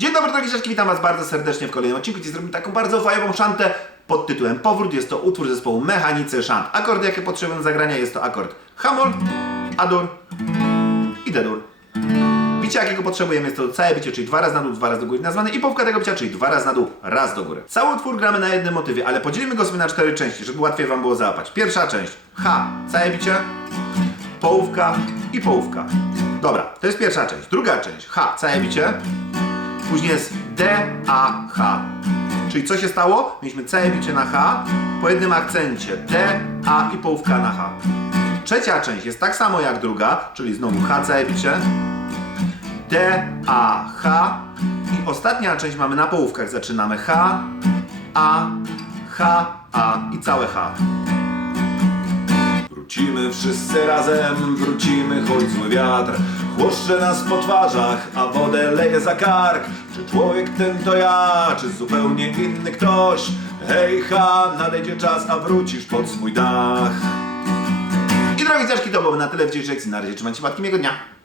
Dzień dobry drogie dzieciaczki, witam was bardzo serdecznie w kolejnym odcinku. Dziś zrobimy taką bardzo fajową szantę pod tytułem Powrót. Jest to utwór zespołu Mechanicy Szant. Akordy jakie potrzebują do zagrania jest to akord Hamol, Adur i D-dur. Bicie jakiego potrzebujemy jest to całe bicie, czyli dwa razy na dół, dwa razy do góry nazwane i połówka tego bicia, czyli dwa razy na dół, raz do góry. Cały utwór gramy na jednym motywie, ale podzielimy go sobie na cztery części, żeby łatwiej wam było załapać. Pierwsza część H, całe bicie, połówka i połówka. Dobra, to jest pierwsza część. Druga część H, całe bicie, Później jest D, A, H. Czyli co się stało? Mieliśmy całe bicie na H, po jednym akcencie D, A i połówka na H. Trzecia część jest tak samo jak druga, czyli znowu H, całe bicie, D, A, H. I ostatnia część mamy na połówkach. Zaczynamy H, A, H, A i całe H. Wrócimy wszyscy razem, wrócimy, choć zły wiatr Chłoszcze nas po twarzach, a wodę leje za kark Czy człowiek ten to ja, czy zupełnie inny ktoś? Hej ha, nadejdzie czas, a wrócisz pod swój dach I drogi dzieciaczki, to byłoby na tyle w dzisiejszej. Na razie trzymajcie się, miłego dnia!